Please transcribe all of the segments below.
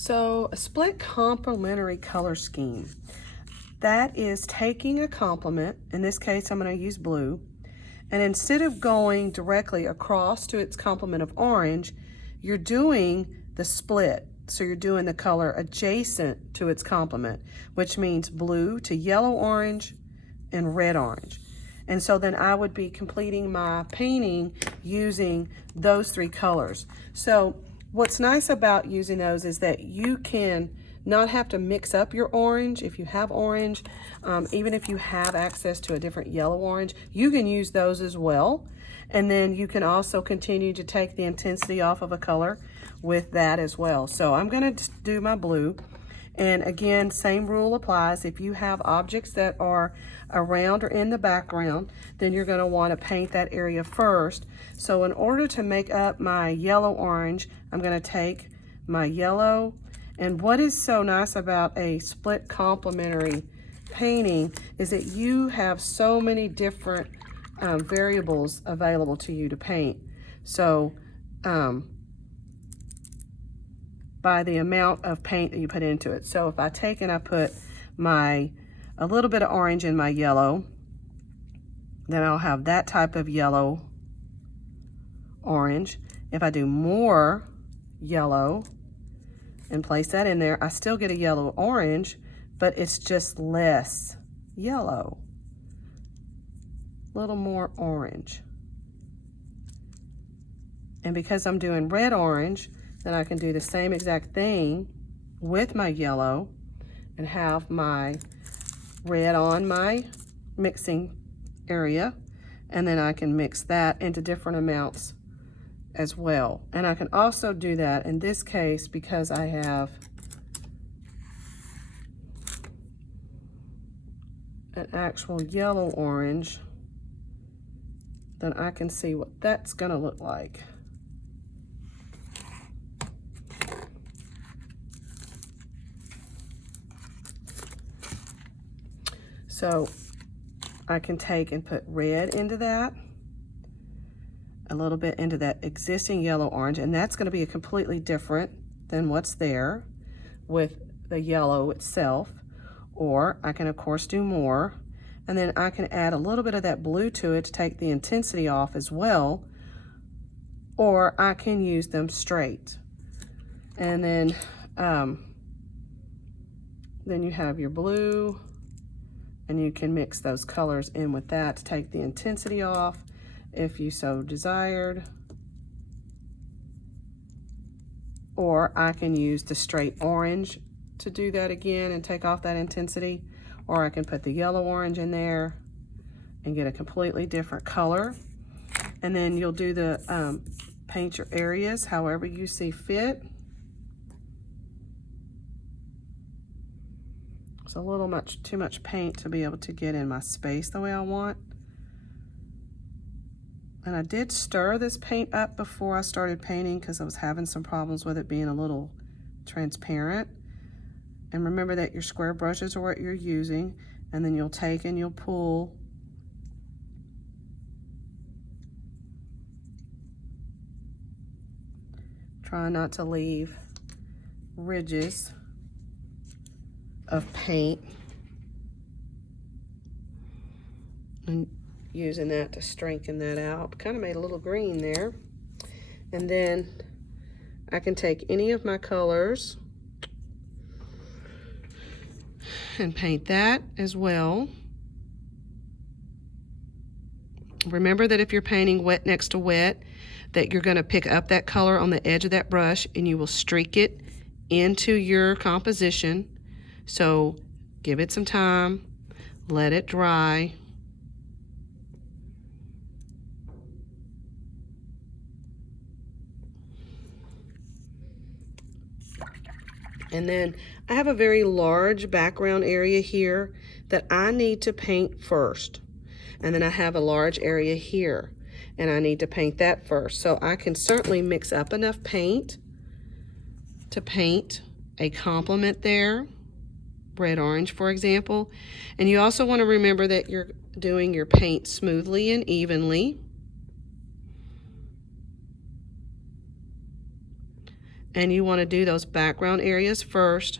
So a split complementary color scheme, that is taking a complement, in this case I'm going to use blue, and instead of going directly across to its complement of orange, you're doing the split. So you're doing the color adjacent to its complement, which means blue to yellow orange and red orange. And so then I would be completing my painting using those three colors. So what's nice about using those is that you can not have to mix up your orange. If you have orange, even if you have access to a different yellow orange, you can use those as well. And then you can also continue to take the intensity off of a color with that as well. So I'm going to do my blue. And again, same rule applies. If you have objects that are around or in the background, then you're going to want to paint that area first. So in order to make up my yellow orange, I'm going to take my yellow. And what is so nice about a split complementary painting is that you have so many different variables available to you to paint. So by the amount of paint that you put into it. So if I take and I put a little bit of orange in my yellow, then I'll have that type of yellow orange. If I do more yellow and place that in there, I still get a yellow orange, but it's just less yellow, a little more orange. And because I'm doing red orange, then I can do the same exact thing with my yellow and have my red on my mixing area, and then I can mix that into different amounts as well. And I can also do that in this case because I have an actual yellow orange, then I can see what that's going to look like. So I can take and put red into that, a little bit into that existing yellow orange, and that's going to be completely different than what's there with the yellow itself. Or I can of course do more, and then I can add a little bit of that blue to it to take the intensity off as well, or I can use them straight. And then you have your blue, and you can mix those colors in with that to take the intensity off if you so desired. Or I can use the straight orange to do that again and take off that intensity. Or I can put the yellow orange in there and get a completely different color. And then you'll do the paint your areas however you see fit. It's a little too much paint to be able to get in my space the way I want. And I did stir this paint up before I started painting because I was having some problems with it being a little transparent. And remember that your square brushes are what you're using, and then you'll take and you'll pull try not to leave ridges of paint, and using that to strengthen that out. Kind of made a little green there. And then I can take any of my colors and paint that as well. Remember that if you're painting wet next to wet, that you're going to pick up that color on the edge of that brush and you will streak it into your composition. So give it some time, let it dry. And then I have a very large background area here that I need to paint first. And then I have a large area here, and I need to paint that first. So I can certainly mix up enough paint to paint a complement there, red orange for example. And you also want to remember that you're doing your paint smoothly and evenly. And you want to do those background areas first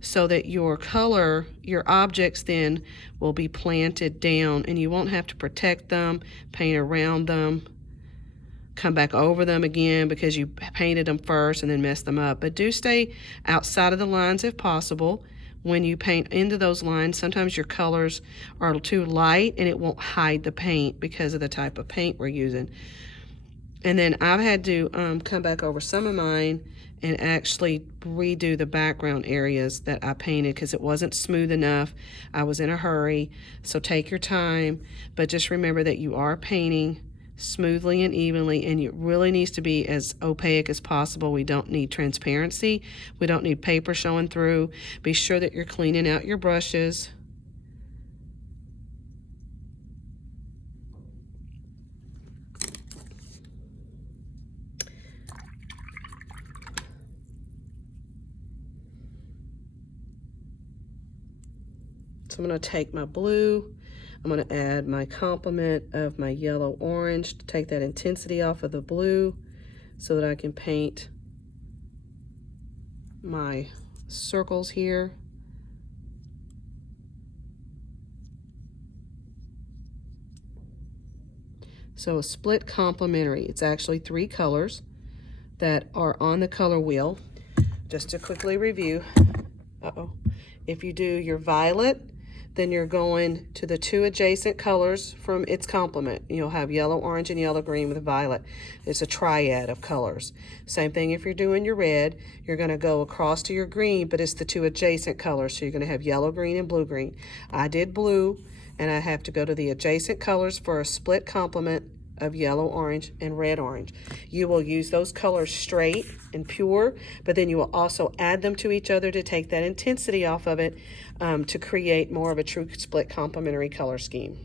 so that your color, your objects then will be planted down and you won't have to protect them, paint around them, come back over them again because you painted them first and then messed them up. But do stay outside of the lines if possible. When you paint into those lines, sometimes your colors are too light and it won't hide the paint because of the type of paint we're using. And then I've had to come back over some of mine and actually redo the background areas that I painted because it wasn't smooth enough. I was in a hurry, so take your time, but just remember that you are painting smoothly and evenly, and it really needs to be as opaque as possible. We don't need transparency. We don't need paper showing through. Be sure that you're cleaning out your brushes. So I'm going to take my blue, I'm going to add my complement of my yellow orange to take that intensity off of the blue so that I can paint my circles here. So a split complementary, it's actually 3 colors that are on the color wheel. Just to quickly review, if you do your violet, then you're going to the 2 adjacent colors from its complement. You'll have yellow, orange, and yellow, green with violet. It's a triad of colors. Same thing if you're doing your red, you're going to go across to your green, but it's the 2 adjacent colors. So you're going to have yellow, green, and blue, green. I did blue, and I have to go to the adjacent colors for a split complement of yellow, orange, and red, orange. You will use those colors straight and pure, but then you will also add them to each other to take that intensity off of it to create more of a true split complementary color scheme.